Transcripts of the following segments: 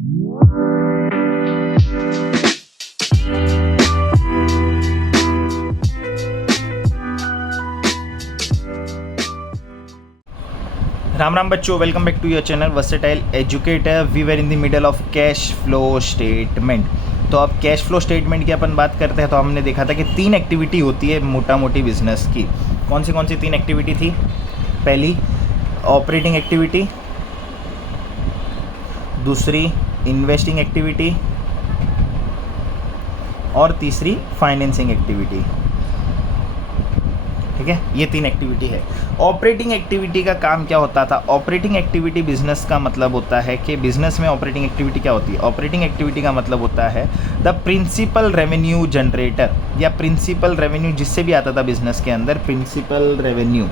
राम राम बच्चों, welcome back to your channel versatile educator. We were in the middle of cash flow statement. तो अब cash flow statement की अपन बात करते हैं तो हमने देखा था कि 3 एक्टिविटी होती है मोटा मोटी बिजनेस की। कौन सी 3 एक्टिविटी थी? पहली ऑपरेटिंग एक्टिविटी, दूसरी इन्वेस्टिंग एक्टिविटी और तीसरी फाइनेंसिंग एक्टिविटी। ठीक है, ये 3 एक्टिविटी है। ऑपरेटिंग एक्टिविटी का काम क्या होता था? ऑपरेटिंग एक्टिविटी बिजनेस का मतलब होता है कि बिजनेस में ऑपरेटिंग एक्टिविटी क्या होती है? ऑपरेटिंग एक्टिविटी का मतलब होता है द प्रिंसिपल रेवेन्यू जनरेटर या प्रिंसिपल रेवेन्यू, जिससे भी आता था बिजनेस के अंदर प्रिंसिपल रेवेन्यू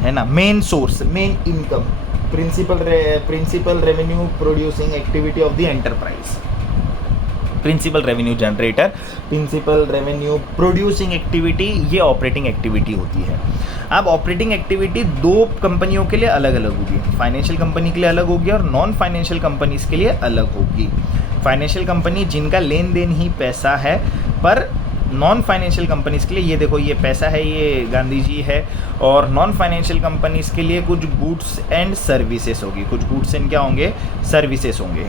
है ना, main source, main income, principal revenue producing activity of the enterprise. Principal revenue generator, principal revenue producing activity, ये ऑपरेटिंग एक्टिविटी होती है। अब ऑपरेटिंग एक्टिविटी 2 कंपनियों के लिए अलग अलग होगी। फाइनेंशियल कंपनी के लिए अलग होगी और नॉन फाइनेंशियल कंपनीज के लिए अलग होगी। फाइनेंशियल कंपनी जिनका लेन देन ही पैसा है, पर नॉन फाइनेंशियल कंपनीज के लिए ये देखो, ये पैसा है, ये गांधी जी है। और नॉन फाइनेंशियल कंपनीज के लिए कुछ गुड्स एंड सर्विसेज होगी, कुछ गुड्स एंड क्या होंगे? सर्विसेज होंगे।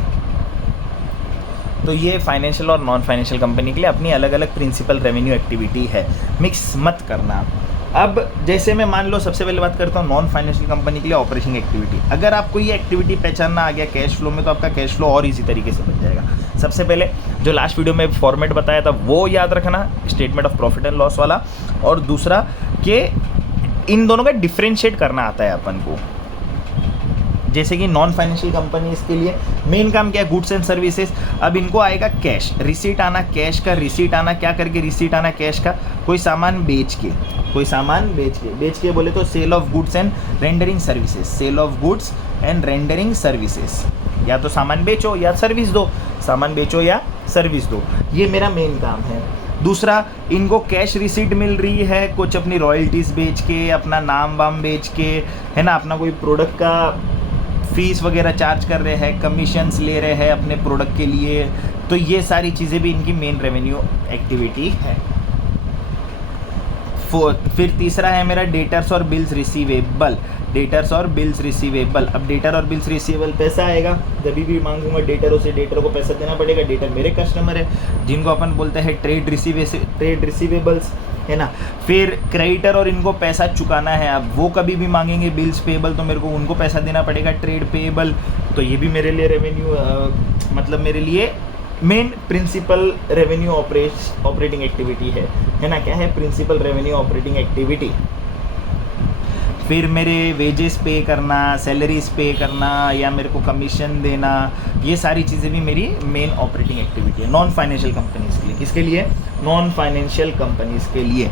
तो ये फाइनेंशियल और नॉन फाइनेंशियल कंपनी के लिए अपनी अलग अलग प्रिंसिपल रेवेन्यू एक्टिविटी है, मिक्स मत करना। अब जैसे मैं मान लो सबसे पहले बात करता हूँ नॉन फाइनेंशियल कंपनी के लिए ऑपरेटिंग एक्टिविटी। अगर आपको ये एक्टिविटी पहचानना आ गया कैश फ्लो में, तो आपका कैश फ्लो और इजी तरीके से बन जाएगा। सबसे पहले जो लास्ट वीडियो में फॉर्मेट बताया था वो याद रखना, statement of profit and loss वाला। और दूसरा कि इन दोनों का डिफ्रेंशिएट करना आता है अपन को। जैसे कि नॉन फाइनेंशियल कंपनीज के लिए मेन काम क्या है? Goods and services. अब इनको आएगा कैश, रिसीट आना कैश का, रिसीट आना क्या करके? रिसीट आना कैश का, कोई सामान बेच के, कोई सामान बेच के बोले तो sale of goods and rendering services, sale of goods and rendering services. या तो सामान बेचो या सर्विस दो, सामान बेचो या सर्विस दो, ये मेरा मेन काम है। दूसरा, इनको कैश रिसीट मिल रही है कुछ अपनी रॉयल्टीज़ बेच के, अपना नाम वाम बेच के, है ना, अपना कोई प्रोडक्ट का फीस वगैरह चार्ज कर रहे हैं, कमीशंस ले रहे हैं अपने प्रोडक्ट के लिए, तो ये सारी चीज़ें भी इनकी मेन रेवेन्यू एक्टिविटी है। फिर तीसरा है मेरा डेटर्स और बिल्स रिसीवेबल। डेटर्स और बिल्स रिसीवेबल। अब डेटर और बिल्स रिसीवेबल पैसा आएगा, जब भी मांगूंगा डेटरों से, डेटर को पैसा देना पड़ेगा। डेटर मेरे कस्टमर है जिनको अपन बोलते हैं ट्रेड रिसीवेबल्स, है ना। फिर क्रेडिटर और इनको पैसा चुकाना है, अब वो कभी भी मांगेंगे बिल्स पेबल, तो मेरे को उनको पैसा देना पड़ेगा, ट्रेड पेबल। तो ये भी मेरे लिए रेवेन्यू मतलब मेरे लिए main principal revenue operating activity है ना। क्या है? Principal revenue operating activity. फिर मेरे वेजेस पे करना, सैलरीज पे करना या मेरे को कमीशन देना, ये सारी चीज़ें भी मेरी मेन ऑपरेटिंग एक्टिविटी है नॉन फाइनेंशियल कंपनीज के लिए। किसके लिए? नॉन फाइनेंशियल कंपनीज के लिए।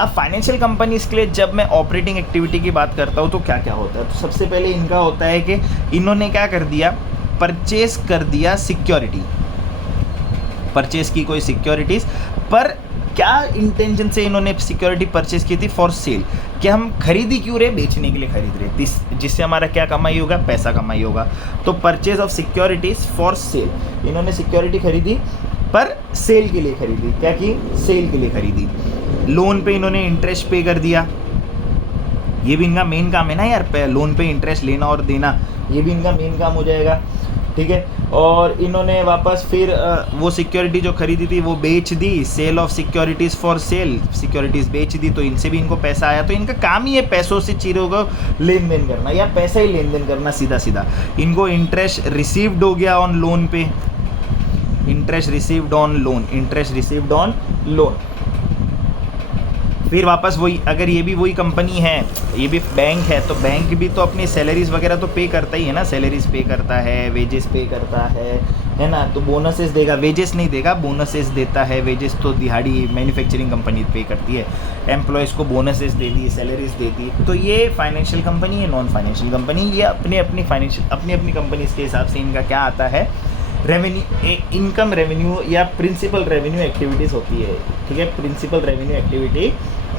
अब फाइनेंशियल कंपनीज के लिए जब मैं ऑपरेटिंग एक्टिविटी की बात करता हूँ तो क्या क्या होता है? तो सबसे पहले इनका होता है कि इन्होंने क्या कर दिया? परचेज कर दिया सिक्योरिटी, परचेज की कोई सिक्योरिटीज़। पर क्या इंटेंशन से इन्होंने सिक्योरिटी परचेज की थी? For sale. कि हम खरीदी क्यों रहे? बेचने के लिए खरीद रहे, जिससे हमारा क्या कमाई होगा? पैसा कमाई होगा। तो purchase of securities for sale. इन्होंने सिक्योरिटी खरीदी पर सेल के लिए खरीदी। क्या की? सेल के लिए खरीदी। लोन पे इन्होंने इंटरेस्ट पे कर दिया, ये भी इनका मेन काम है ना यार, लोन पे इंटरेस्ट लेना और देना, ये भी इनका मेन काम हो जाएगा। ठीक है। और इन्होंने वापस फिर वो सिक्योरिटी जो खरीदी थी वो बेच दी, sale of securities for sale, securities बेच दी, तो इनसे भी इनको पैसा आया। तो इनका काम ही है पैसों से चीज़ों को लेन देन करना या पैसा ही लेन देन करना, सीधा सीधा। इनको इंटरेस्ट रिसीव्ड हो गया ऑन लोन पे, interest received on loan, interest received on loan. फिर वापस वही, अगर ये भी वही कंपनी है, ये भी बैंक है, तो बैंक भी तो अपनी सैलरीज वगैरह तो पे करता ही है ना, सैलरीज पे करता है, वेजेस पे करता है ना। तो बोनसेस देगा, वेजेस नहीं देगा, बोनसेस देता है। वेजेस तो दिहाड़ी मैन्युफैक्चरिंग कंपनी पे करती है, एम्प्लॉयज़ को बोनसेस दे दी, सैलरीज दे दी। तो ये फाइनेंशियल कंपनी है, नॉन फाइनेंशियल कंपनी, ये अपनी अपनी कंपनीज के हिसाब से इनका क्या आता है? रेवेन्यू, इनकम रेवेन्यू या प्रिंसिपल रेवेन्यू एक्टिविटीज़ होती है। ठीक है, प्रिंसिपल रेवेन्यू एक्टिविटी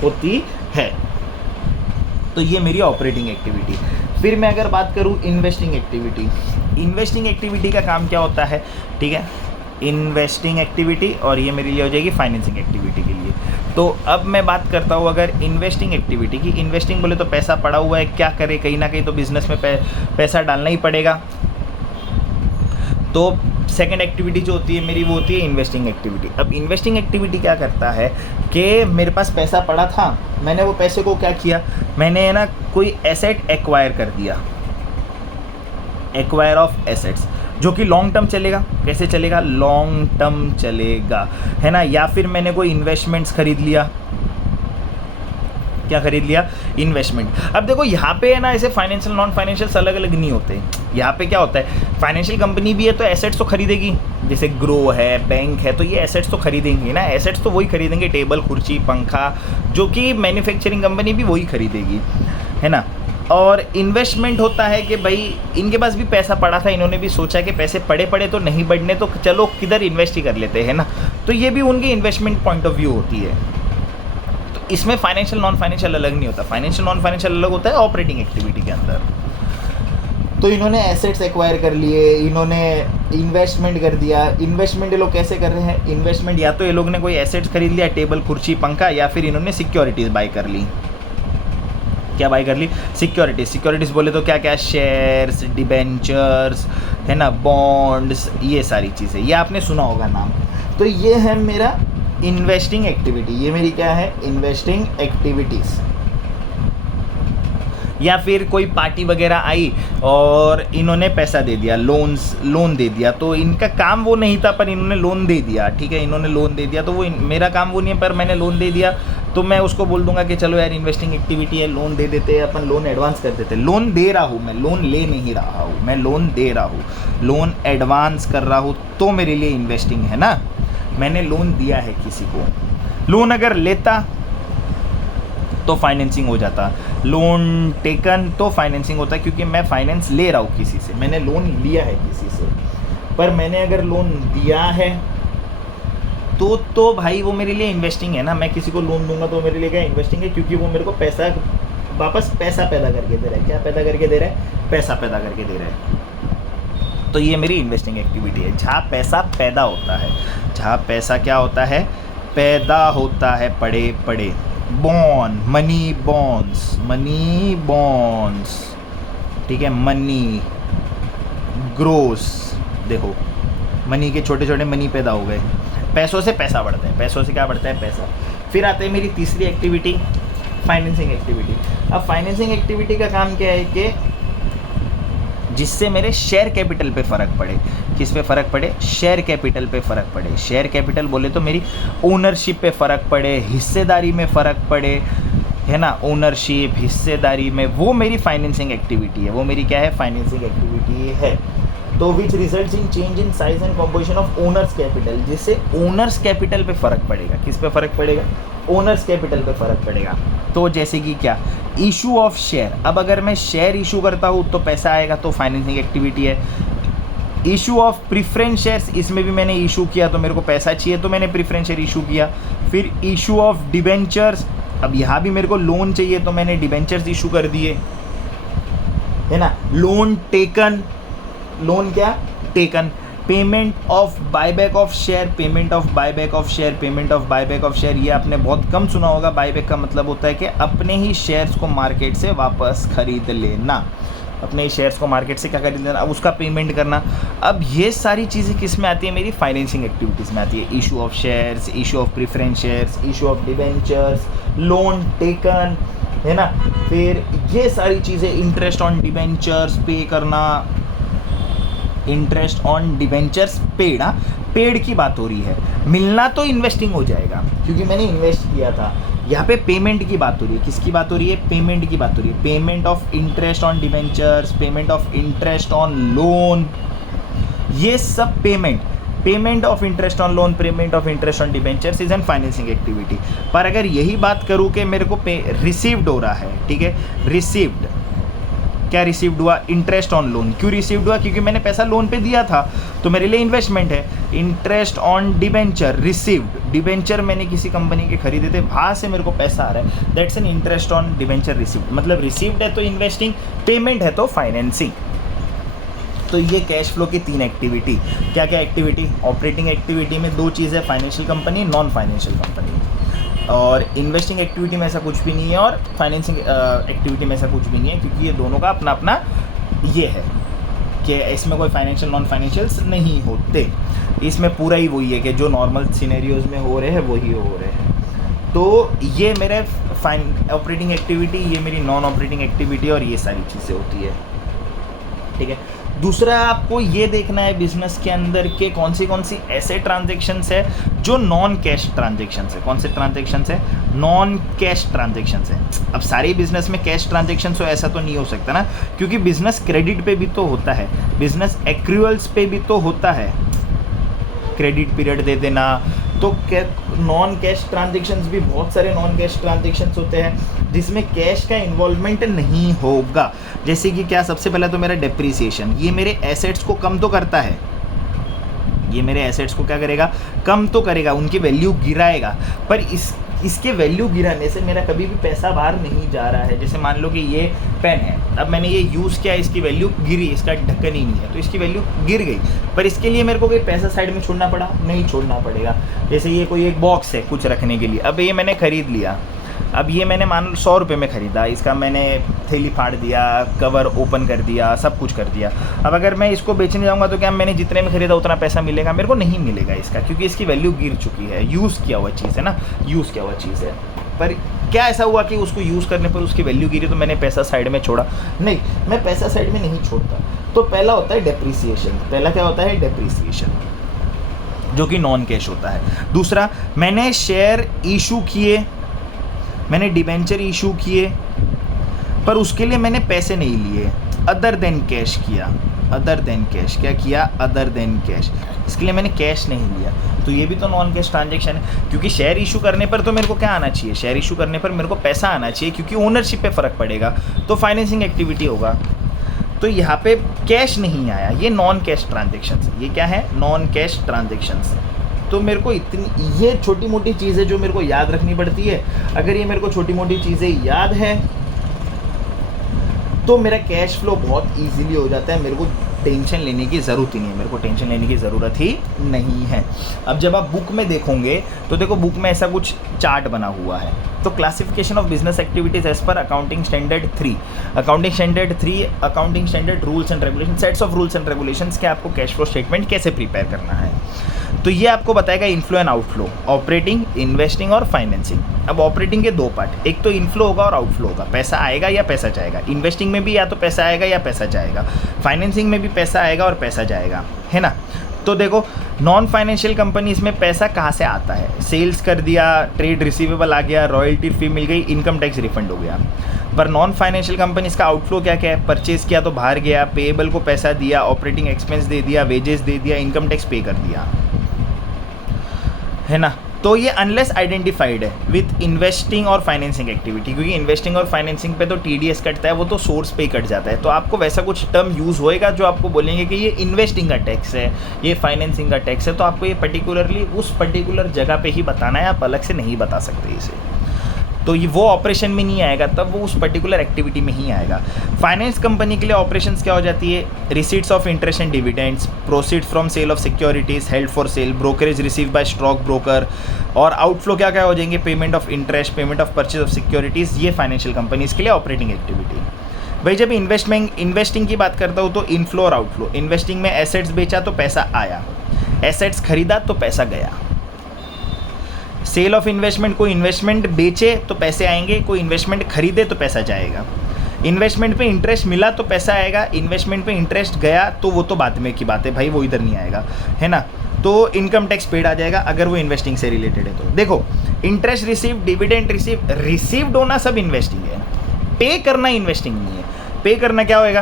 होती है। तो ये मेरी ऑपरेटिंग एक्टिविटी। फिर मैं अगर बात करूँ इन्वेस्टिंग एक्टिविटी, इन्वेस्टिंग एक्टिविटी का काम क्या होता है, ठीक है, इन्वेस्टिंग एक्टिविटी, और ये मेरे लिए हो जाएगी फाइनेंसिंग एक्टिविटी के लिए। तो अब मैं बात करता हूँ अगर इन्वेस्टिंग एक्टिविटी की। इन्वेस्टिंग बोले तो पैसा पड़ा हुआ है, क्या करे, कहीं ना कहीं तो बिजनेस में पैसा डालना ही पड़ेगा। तो सेकंड एक्टिविटी जो होती है मेरी वो होती है इन्वेस्टिंग एक्टिविटी। अब इन्वेस्टिंग एक्टिविटी क्या करता है कि मेरे पास पैसा पड़ा था, मैंने वो पैसे को क्या किया, मैंने ना कोई एसेट एक्वायर कर दिया, एक्वायर ऑफ एसेट्स, जो कि लॉन्ग टर्म चलेगा। कैसे चलेगा, लॉन्ग टर्म चलेगा, है ना। या फिर मैंने कोई इन्वेस्टमेंट्स खरीद लिया, क्या खरीद लिया, इन्वेस्टमेंट। अब देखो यहाँ पे है ना, ऐसे फाइनेंशियल नॉन फाइनेंशियल अलग अलग नहीं होते। यहाँ पे क्या होता है, फाइनेंशियल कंपनी भी है तो एसेट्स तो खरीदेगी, जैसे ग्रो है, बैंक है, तो ये एसेट्स तो खरीदेंगे ना। एसेट्स तो वही खरीदेंगे, टेबल, कुर्सी, पंखा, जो कि मैन्युफैक्चरिंग कंपनी भी वही खरीदेगी, है ना। और इन्वेस्टमेंट होता है कि भाई इनके पास भी पैसा पड़ा था, इन्होंने भी सोचा कि पैसे पड़े तो नहीं बढ़ने, तो चलो किधर इन्वेस्ट ही कर लेते हैं ना। तो ये भी उनकी इन्वेस्टमेंट पॉइंट ऑफ व्यू होती है। तो इसमें फाइनेंशियल नॉन फाइनेंशियल अलग नहीं होता। फाइनेंशियल नॉन फाइनेंशियल अलग होता है ऑपरेटिंग एक्टिविटी के अंदर। तो इन्होंने एसेट्स एक्वायर कर लिए, इन्होंने इन्वेस्टमेंट कर दिया। इन्वेस्टमेंट ये लोग कैसे कर रहे हैं, इन्वेस्टमेंट या तो ये लोग ने कोई एसेट्स खरीद लिया, टेबल, कुर्सी, पंखा, या फिर इन्होंने सिक्योरिटीज़ बाय कर ली। क्या बाय कर ली, सिक्योरिटीज। सिक्योरिटीज़ बोले तो क्या क्या, शेयर्स, डिबेंचर्स, है ना, बॉन्ड्स, ये सारी चीज़ें, ये आपने सुना होगा नाम। तो ये है मेरा इन्वेस्टिंग एक्टिविटी, ये मेरी क्या है, इन्वेस्टिंग एक्टिविटीज़। या फिर कोई पार्टी वगैरह आई और इन्होंने पैसा दे दिया, लोन दे दिया, तो इनका काम वो नहीं था पर इन्होंने लोन दे दिया, ठीक है, इन्होंने लोन दे दिया, तो वो मेरा काम वो नहीं है पर मैंने लोन दे दिया, तो मैं उसको बोल दूंगा कि चलो यार इन्वेस्टिंग एक्टिविटी है, लोन दे देते हैं अपन, लोन एडवांस कर देते हैं। लोन दे रहा हूँ मैं, लोन ले नहीं रहा हूँ, मैं लोन दे रहा हूँ, लोन एडवांस कर रहा हूँ, तो मेरे लिए इन्वेस्टिंग है ना। मैंने लोन दिया है किसी को, लोन अगर लेता तो फाइनेंसिंग हो जाता, लोन टेकन तो फाइनेंसिंग होता है, क्योंकि मैं फाइनेंस ले रहा हूँ किसी से, मैंने लोन लिया है किसी से। पर मैंने अगर लोन दिया है तो भाई वो मेरे लिए इन्वेस्टिंग है ना। मैं किसी को लोन दूंगा तो मेरे लिए क्या इन्वेस्टिंग है, क्योंकि वो मेरे को पैसा वापस पैसा पैदा करके दे रहा है। क्या पैदा करके दे रहा है, पैसा पैदा करके दे रहा है। तो ये मेरी इन्वेस्टिंग एक्टिविटी है, जहाँ पैसा पैदा होता है, जहाँ पैसा क्या होता है, पैदा होता है, पड़े पड़े, bond, money bonds, money bonds, ठीक है, मनी ग्रोस। देखो मनी के छोटे छोटे मनी पैदा हो गए, पैसों से पैसा बढ़ता है, पैसों से क्या बढ़ता है, पैसा। फिर आते हैं मेरी तीसरी एक्टिविटी, फाइनेंसिंग एक्टिविटी। अब फाइनेंसिंग एक्टिविटी का काम क्या है कि जिससे मेरे शेयर कैपिटल पे फ़र्क पड़े। किस पे फ़र्क पड़े, शेयर कैपिटल पे फ़र्क पड़े। शेयर कैपिटल बोले तो मेरी ओनरशिप पे फ़र्क पड़े, हिस्सेदारी में फ़र्क पड़े, है ना, ओनरशिप, हिस्सेदारी में, वो मेरी फाइनेंसिंग एक्टिविटी है, वो मेरी क्या है, फाइनेंसिंग एक्टिविटी है। तो which results in change in size and composition of owners capital, जिससे ओनर्स कैपिटल पे फ़र्क पड़ेगा। किस पे फ़र्क पड़ेगा, ओनर्स कैपिटल पे फ़र्क पड़ेगा। तो जैसे कि क्या, इशू ऑफ शेयर। अब अगर मैं शेयर इशू करता हूँ तो पैसा आएगा, तो फाइनेंसिंग एक्टिविटी है। इशू ऑफ प्रीफरेंस शेयर्स, इसमें भी मैंने इशू किया तो मेरे को पैसा चाहिए, तो मैंने प्रीफरेंस शेयर इशू किया। फिर इशू ऑफ डिबेंचर्स, अब यहाँ भी मेरे को लोन चाहिए तो मैंने डिबेंचर्स इशू कर दिए, है ना। लोन टेकन, लोन क्या, taken. Payment of buyback of share, payment of buyback of share, payment of buyback of share, ये आपने बहुत कम सुना होगा। बायबैक का मतलब होता है कि अपने ही शेयर्स को मार्केट से वापस खरीद लेना, अपने ही शेयर्स को मार्केट से क्या खरीद लेना, अब उसका पेमेंट करना। अब ये सारी चीज़ें किस में आती है, मेरी फाइनेंसिंग एक्टिविटीज़ में आती है। Issue of shares, issue of preference shares, issue of debentures, loan taken, है ना। फिर ये सारी चीज़ें, इंटरेस्ट ऑन डिबेंचर्स पे करना, interest on debentures paid, paid की बात हो रही है, मिलना तो इन्वेस्टिंग हो जाएगा क्योंकि मैंने इन्वेस्ट किया था। यहाँ पे पेमेंट की बात हो रही है, किसकी बात हो रही है, पेमेंट की बात हो रही है। Payment of interest on debentures, payment of interest on loan, ये सब payment of interest on loan, payment of interest on debentures is an financing activity. पर अगर यही बात करूँ कि मेरे को रिसीव्ड हो रहा है, ठीक है, रिसीव्ड, क्या रिसीव्ड हुआ, इंटरेस्ट ऑन लोन। क्यों रिसीव्ड हुआ, क्योंकि मैंने पैसा लोन पे दिया था तो मेरे लिए इन्वेस्टमेंट है। Interest on debenture, received, debenture मैंने किसी कंपनी के खरीदे थे, वहाँ से मेरे को पैसा आ रहा है, that's an interest on debenture received. मतलब रिसीव्ड है तो इन्वेस्टिंग, पेमेंट है तो फाइनेंसिंग। तो ये कैश फ्लो की 3 एक्टिविटी, क्या क्या एक्टिविटी? ऑपरेटिंग एक्टिविटी में 2 चीज़ है, financial company, non financial company. और इन्वेस्टिंग एक्टिविटी में ऐसा कुछ भी नहीं है, और फाइनेंसिंग एक्टिविटी में ऐसा कुछ भी नहीं है, क्योंकि ये दोनों का अपना अपना ये है कि इसमें कोई फाइनेंशियल नॉन फाइनेंशियल्स नहीं होते। इसमें पूरा ही वही है कि जो नॉर्मल सिनेरियोज़ में हो रहे हैं वही हो रहे हैं। तो ये मेरे ऑपरेटिंग एक्टिविटी, ये मेरी नॉन ऑपरेटिंग एक्टिविटी, और ये सारी चीज़ें होती है, ठीक है। दूसरा आपको ये देखना है बिजनेस के अंदर के कौन सी ऐसे ट्रांजेक्शन्स है जो नॉन कैश ट्रांजेक्शन्स है। कौन से ट्रांजेक्शन्स है? नॉन कैश ट्रांजेक्शन्स है। अब सारे बिजनेस में कैश ट्रांजेक्शन्स हो ऐसा तो नहीं हो सकता ना, क्योंकि बिजनेस क्रेडिट पे भी तो होता है, बिजनेस एक्रूअल्स पे भी तो होता है, क्रेडिट पीरियड दे देना। तो नॉन कैश ट्रांजेक्शन्स भी बहुत सारे नॉन कैश ट्रांजेक्शन्स होते हैं जिसमें कैश का इन्वॉल्वमेंट नहीं होगा। जैसे कि क्या? सबसे पहला तो मेरा डेप्रिसिएशन, ये मेरे एसेट्स को कम तो करता है, ये मेरे एसेट्स को क्या करेगा? कम तो करेगा, उनकी वैल्यू गिराएगा। पर इसके वैल्यू गिराने से मेरा कभी भी पैसा बाहर नहीं जा रहा है। जैसे मान लो कि ये पेन है, अब मैंने ये यूज़ किया, इसकी वैल्यू गिरी, इसका ढक्कन ही नहीं है तो इसकी वैल्यू गिर गई, पर इसके लिए मेरे को कोई पैसा साइड में छोड़ना पड़ा? नहीं छोड़ना पड़ेगा। जैसे ये कोई एक बॉक्स है कुछ रखने के लिए, अब ये मैंने ख़रीद लिया, अब ये मैंने मान लो 100 रुपये में ख़रीदा, इसका मैंने थैली फाड़ दिया, कवर ओपन कर दिया, सब कुछ कर दिया। अब अगर मैं इसको बेचने जाऊँगा तो क्या मैंने जितने में ख़रीदा उतना पैसा मिलेगा? मेरे को नहीं मिलेगा इसका, क्योंकि इसकी वैल्यू गिर चुकी है। यूज़ किया हुआ चीज़ है ना, यूज़ किया हुआ चीज़ है। पर क्या ऐसा हुआ कि उसको यूज़ करने पर उसकी वैल्यू गिरी तो मैंने पैसा साइड में छोड़ा? नहीं, मैं पैसा साइड में नहीं छोड़ता। तो पहला होता है डेप्रिसिएशन। पहला क्या होता है? डेप्रिसिएशन, जो कि नॉन कैश होता है। दूसरा, मैंने शेयर इशू किए, मैंने डिबेंचर इशू किए, पर उसके लिए मैंने पैसे नहीं लिए, अदर देन कैश किया। अदर देन कैश क्या किया? अदर देन कैश, इसके लिए मैंने कैश नहीं लिया, तो ये भी तो नॉन कैश ट्रांजेक्शन है। क्योंकि शेयर इशू करने पर तो मेरे को क्या आना चाहिए? शेयर इशू करने पर मेरे को पैसा आना चाहिए, क्योंकि ओनरशिप पे फ़र्क पड़ेगा, तो फाइनेंसिंग एक्टिविटी होगा। तो यहाँ पे कैश नहीं आया, ये नॉन कैश ट्रांजेक्शन्स। ये क्या है? Non cash transactions. तो मेरे को इतनी ये छोटी मोटी चीज़ें जो मेरे को याद रखनी पड़ती है, अगर ये मेरे को छोटी मोटी चीज़ें याद है तो मेरा कैश फ्लो बहुत इजीली हो जाता है। मेरे को टेंशन लेने की ज़रूरत ही नहीं है, मेरे को टेंशन लेने की ज़रूरत ही नहीं है। अब जब आप बुक में देखोगे तो देखो, बुक में ऐसा कुछ चार्ट बना हुआ है। तो classification of business activities as पर accounting standard 3, accounting standard 3, accounting standard rules and regulation, sets of rules and regulations के आपको कैश फ्लो स्टेटमेंट कैसे प्रिपेयर करना है। तो ये आपको बताएगा inflow and outflow, operating, investing और फाइनेंसिंग। अब ऑपरेटिंग के 2 पार्ट, एक तो इनफ्लो होगा और आउटफ्लो होगा, पैसा आएगा या पैसा जाएगा। इन्वेस्टिंग में भी या तो पैसा आएगा या पैसा जाएगा, फाइनेंसिंग में भी पैसा आएगा और पैसा जाएगा, है ना। तो देखो, नॉन फाइनेंशियल कंपनीज में पैसा कहाँ से आता है? सेल्स कर दिया, ट्रेड रिसीवेबल आ गया, रॉयल्टी फी मिल गई, इनकम टैक्स रिफंड हो गया। पर नॉन फाइनेंशियल कंपनीज का आउटफ्लो क्या क्या है? परचेज किया तो बाहर गया, पेएबल को पैसा दिया, ऑपरेटिंग एक्सपेंस दे दिया, वेजेस दे दिया, इनकम टैक्स पे कर दिया, है ना। तो ये अनलेस आइडेंटिफाइड है विथ इन्वेस्टिंग और फाइनेंसिंग एक्टिविटी, क्योंकि इन्वेस्टिंग और फाइनेंसिंग पे तो टीडीएस कटता है, वो तो सोर्स पे कट जाता है। तो आपको वैसा कुछ टर्म यूज़ होएगा जो आपको बोलेंगे कि ये इन्वेस्टिंग का टैक्स है, ये फाइनेंसिंग का टैक्स है, तो आपको ये पर्टिकुलरली उस पर्टिकुलर जगह पे ही बताना है, आप अलग से नहीं बता सकते इसे। तो ये वो ऑपरेशन में नहीं आएगा, तब वो उस पर्टिकुलर एक्टिविटी में ही आएगा। फाइनेंस कंपनी के लिए ऑपरेशंस क्या हो जाती है? Receipts of interest and dividends, proceed from sale of securities held for sale, brokerage receive by stock broker. और आउटफ्लो क्या क्या हो जाएंगे? Payment of interest, payment of purchase of securities, ये फाइनेंशियल कंपनीज के लिए ऑपरेटिंग एक्टिविटी। भाई जब इन्वेस्टिंग की बात करता हूँ तो इनफ्लो और आउटफ्लो। इन्वेस्टिंग में एसेट्स बेचा तो पैसा आया, एसेट्स खरीदा तो पैसा गया। सेल ऑफ इन्वेस्टमेंट, कोई इन्वेस्टमेंट बेचे तो पैसे आएंगे, कोई इन्वेस्टमेंट खरीदे तो पैसा जाएगा। इन्वेस्टमेंट पे इंटरेस्ट मिला तो पैसा आएगा, इन्वेस्टमेंट पे इंटरेस्ट गया तो वो तो बाद में की बात है भाई, वो इधर नहीं आएगा, है ना। तो इनकम टैक्स पेड आ जाएगा अगर वो इन्वेस्टिंग से रिलेटेड है। तो देखो, इंटरेस्ट रिसीव, डिविडेंड रिसीव्ड होना सब इन्वेस्टिंग है, पे करना इन्वेस्टिंग नहीं है। पे करना क्या होएगा?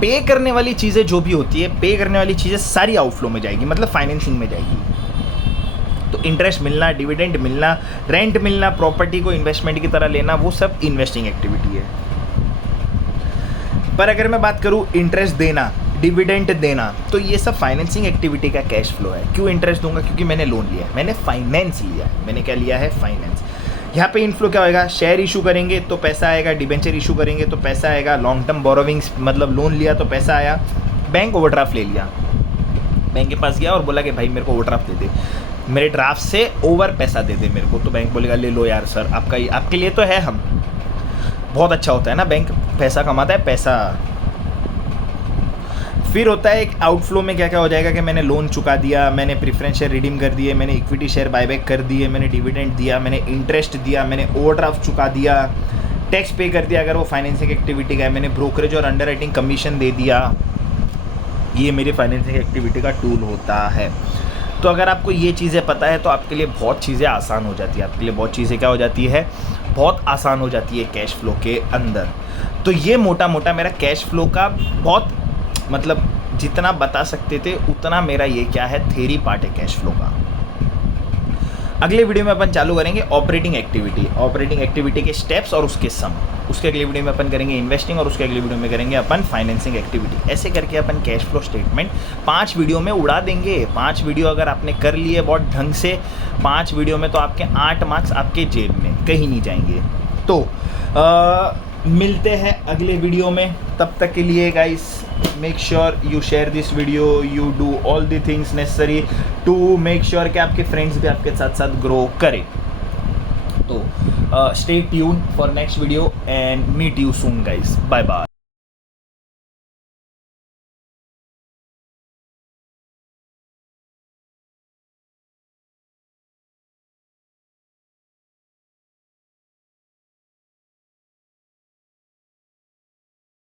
पे करने वाली चीज़ें जो भी होती है, पे करने वाली चीज़ें सारी आउटफ्लो में जाएगी, मतलब फाइनेंसिंग में जाएगी। तो इंटरेस्ट मिलना, डिविडेंड मिलना, रेंट मिलना, प्रॉपर्टी को इन्वेस्टमेंट की तरह लेना, वो सब इन्वेस्टिंग एक्टिविटी है। पर अगर मैं बात करूँ इंटरेस्ट देना, डिविडेंड देना, तो ये सब फाइनेंसिंग एक्टिविटी का कैश फ्लो है। क्यों इंटरेस्ट दूंगा? क्योंकि मैंने लोन लिया है, मैंने फाइनेंस लिया है। मैंने क्या लिया है? फाइनेंस। यहाँ पे इनफ्लो क्या होएगा, शेयर इशू करेंगे तो पैसा आएगा, डिबेंचर इशू करेंगे तो पैसा आएगा, लॉन्ग टर्म बोरोविंग्स मतलब लोन लिया तो पैसा आया, बैंक ओवरड्राफ्ट ले लिया, बैंक के पास गया और बोला कि भाई मेरे को ओवरड्राफ्ट दे दे, मेरे ड्राफ्ट से ओवर पैसा दे दे मेरे को, तो बैंक बोलेगा ले लो यार सर, आपके लिए तो है, हम बहुत अच्छा होता है ना, बैंक पैसा कमाता है पैसा। फिर होता है एक आउटफ्लो में क्या क्या हो जाएगा कि मैंने लोन चुका दिया, मैंने प्रेफरेंस शेयर रिडीम कर दिए, मैंने इक्विटी शेयर बायबैक कर दिए, मैंने डिविडेंड दिया, मैंने इंटरेस्ट दिया, मैंने ओवरड्राफ्ट चुका दिया, टैक्स पे कर दिया अगर वो फाइनेंसिंग एक्टिविटी का है, मैंने ब्रोकरेज और अंडरराइटिंग कमीशन दे दिया। ये मेरी फाइनेंसिंग एक्टिविटी का टूल होता है। तो अगर आपको ये चीज़ें पता है तो आपके लिए बहुत चीज़ें आसान हो जाती है, आपके लिए बहुत चीज़ें क्या हो जाती है, बहुत आसान हो जाती है कैश फ्लो के अंदर। तो ये मोटा मोटा मेरा कैश फ्लो का बहुत मतलब जितना बता सकते थे उतना मेरा ये क्या है, थ्योरी पार्ट है कैश फ्लो का। अगले वीडियो में अपन चालू करेंगे ऑपरेटिंग एक्टिविटी के स्टेप्स और उसके सम। उसके अगले वीडियो में अपन करेंगे इन्वेस्टिंग और उसके अगले वीडियो में करेंगे अपन फाइनेंसिंग एक्टिविटी। ऐसे करके अपन कैश फ्लो स्टेटमेंट 5 वीडियो में उड़ा देंगे। 5 वीडियो अगर आपने कर लिए बहुत ढंग से, 5 वीडियो में तो आपके 8 मार्क्स आपके जेब में, कहीं नहीं जाएंगे। तो मिलते हैं अगले वीडियो में, तब तक के लिए guys make sure you share this video, you do all the things necessary to make sure कि आपके फ्रेंड्स भी आपके साथ साथ ग्रो करें। तो stay tune for next video and meet you soon guys, bye bye.